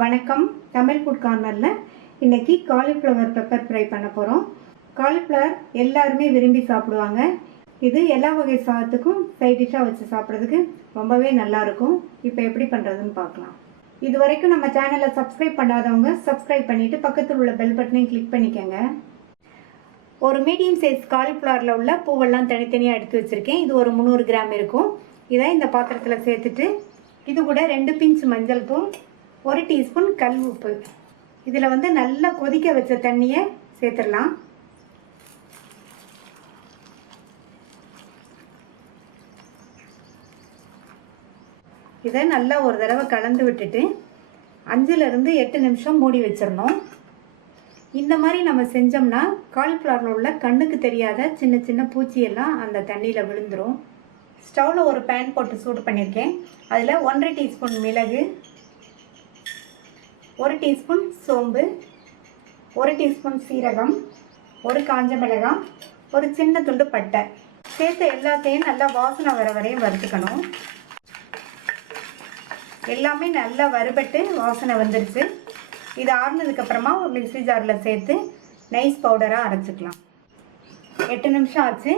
வணக்கம். தமிழ் ஃபுட் கார்னரில் இன்றைக்கி காலிஃப்ளவர் பெப்பர் ஃப்ரை பண்ண போகிறோம். காலிஃப்ளவர் எல்லாருமே விரும்பி சாப்பிடுவாங்க. இது எல்லா வகை சாதத்துக்கும் சைட் டிஷ்ஷாக வச்சு சாப்பிட்றதுக்கு ரொம்பவே நல்லாயிருக்கும். இப்போ எப்படி பண்ணுறதுன்னு பார்க்கலாம். இது வரைக்கும் நம்ம சேனலை சப்ஸ்கிரைப் பண்ணாதவங்க சப்ஸ்கிரைப் பண்ணிவிட்டு பக்கத்தில் உள்ள பெல் பட்டனையும் கிளிக் பண்ணிக்கோங்க. ஒரு மீடியம் சைஸ் காலிஃப்ளவரில் உள்ள பூவெல்லாம் தனித்தனியாக எடுத்து வச்சுருக்கேன். இது ஒரு 300 கிராம் இருக்கும். இதை இந்த பாத்திரத்தில் சேர்த்துட்டு இது கூட 2 பிஞ்ச் மஞ்சள் தூள், 1 டீஸ்பூன் கல் உப்பு, இதில் நல்லா கொதிக்க வச்ச தண்ணியை சேர்த்துடலாம். இதை நல்லா ஒரு தடவை கலந்து விட்டுட்டு 5லிருந்து 8 நிமிஷம் மூடி வச்சிடணும். இந்த மாதிரி நம்ம செஞ்சோம்னா காலிஃப்ளவரில் உள்ள கண்ணுக்கு தெரியாத சின்ன சின்ன பூச்சியெல்லாம் அந்த தண்ணியில் விழுந்துடும். ஸ்டவ்வில் ஒரு பேன் போட்டு சூடு பண்ணியிருக்கேன். அதில் 1/2 டீஸ்பூன் மிளகு, 1 டீஸ்பூன் சோம்பு, 1 டீஸ்பூன் சீரகம், 1 காஞ்ச மிளகாய், ஒரு சின்ன துண்டு பட்டை சேர்த்து எல்லாத்தையும் நல்லா வாசனை வர வரையும் வறுத்துக்கணும். எல்லாமே நல்லா வறுபட்டு வாசனை வந்துருச்சு. இது ஆறுனதுக்கப்புறமா ஒரு மிக்ஸி ஜாரில் சேர்த்து நைஸ் பவுடராக அரைச்சிக்கலாம். 8 நிமிஷம் ஆச்சு.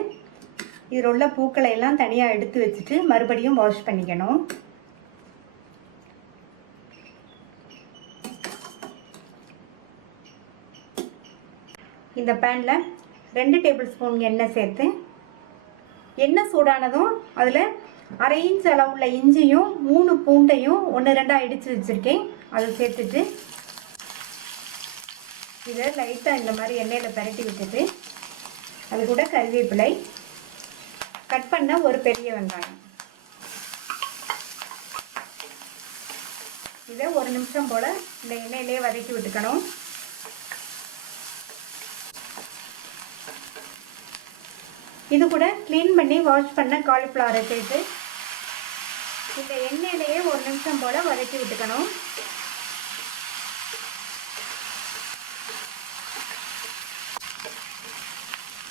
இதில் உள்ள பூக்களை எல்லாம் தனியாக எடுத்து வச்சுட்டு மறுபடியும் வாஷ் பண்ணிக்கணும். இந்த பேனில் 2 டேபிள் ஸ்பூன் எண்ணெய் சேர்த்து, எண்ணெய் சூடானதும் அதில் 1/2 இன்ச் அளவுள்ள இஞ்சியும் 3 பூண்டையும் 1-2 இடித்து வச்சுருக்கேன். அதை சேர்த்துட்டு இதை லைட்டாக இந்த மாதிரி எண்ணெயில் பரட்டி விட்டுட்டு அது கூட கறிவேப்பிலை, கட் பண்ண ஒரு பெரிய வெங்காயம், இதை 1 நிமிஷம் போல் இந்த எண்ணெயிலே வதக்கி விட்டுக்கணும். இது கூட க்ளீன் பண்ணி வாஷ் பண்ண காலிஃப்ளவரை சேர்த்து இந்த எண்ணெயிலேயே 1 நிமிஷம் போல் வதக்கி விட்டுக்கணும்.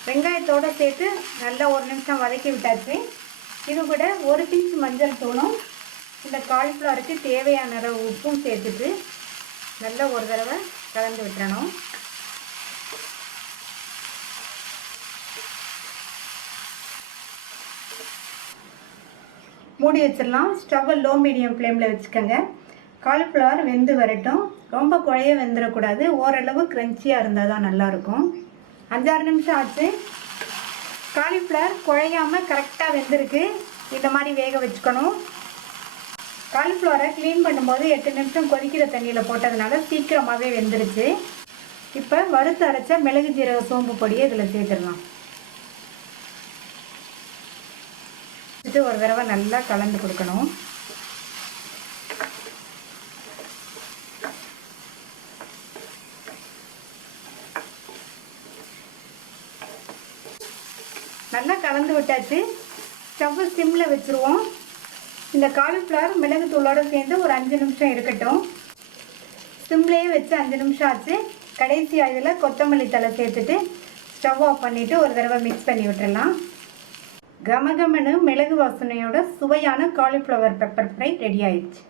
வெங்காயத்தோடு சேர்த்து நல்லா 1 நிமிஷம் வதக்கி விட்டாச்சு. இது கூட 1 பிஞ்ச் மஞ்சள் தூளும் இந்த காலிஃப்ளவருக்கு தேவையான அளவு உப்பும் சேர்த்துட்டு நல்லா ஒரு தடவை கலந்து விட்டுறணும். மூடி வச்சிடலாம். ஸ்டவ்வை லோ மீடியம் ஃப்ளேமில் வச்சுக்கோங்க. காலிஃப்ளவர் வெந்து வரட்டும். ரொம்ப குழைய வெந்துடக்கூடாது. ஓரளவு க்ரன்ச்சியாக இருந்தால் தான் நல்லாயிருக்கும். 5-6 நிமிஷம் ஆச்சு. காலிஃப்ளவர் குழையாமல் கரெக்டாக வெந்திருக்கு. இந்த மாதிரி வேக வச்சுக்கணும். காலிஃப்ளவரை க்ளீன் பண்ணும்போது 8 நிமிஷம் கொதிக்கிற தண்ணியில் போட்டதுனால சீக்கிரமாகவே வெந்துருச்சு. இப்போ வறுத்து அரைச்ச மிளகு ஜீரக சோம்பு பொடியை இதில் சேர்த்துடலாம். இது ஒரு தடவை நல்லா கலந்து கொடுக்கணும். நல்லா கலந்து விட்டாச்சு. ஸ்டவ் சிம்மில் வச்சுருவோம். இந்த காலிஃப்ளவர் மிளகு தூளோடு சேர்ந்து ஒரு 5 நிமிஷம் இருக்கட்டும். சிம்லேயே வச்சு 5 நிமிஷம் ஆச்சு. கடைசியாக இதில் கொத்தமல்லி தழை சேர்த்துட்டு ஸ்டவ் ஆஃப் பண்ணிவிட்டு ஒரு தடவை மிக்ஸ் பண்ணி விட்டுடலாம். கமகமனு மிளகு வாசனையோட சுவையான காலிஃப்ளவர் பெப்பர் ஃப்ரை ரெடி ஆயிடுச்சு.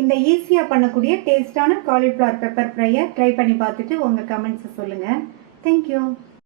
இந்த ஈஸியாக பண்ணக்கூடிய டேஸ்டான காலிஃப்ளவர் பெப்பர் ஃப்ரையை ட்ரை பண்ணி பார்த்துட்டு உங்கள் கமெண்ட்ஸை சொல்லுங்கள். தேங்க்யூ.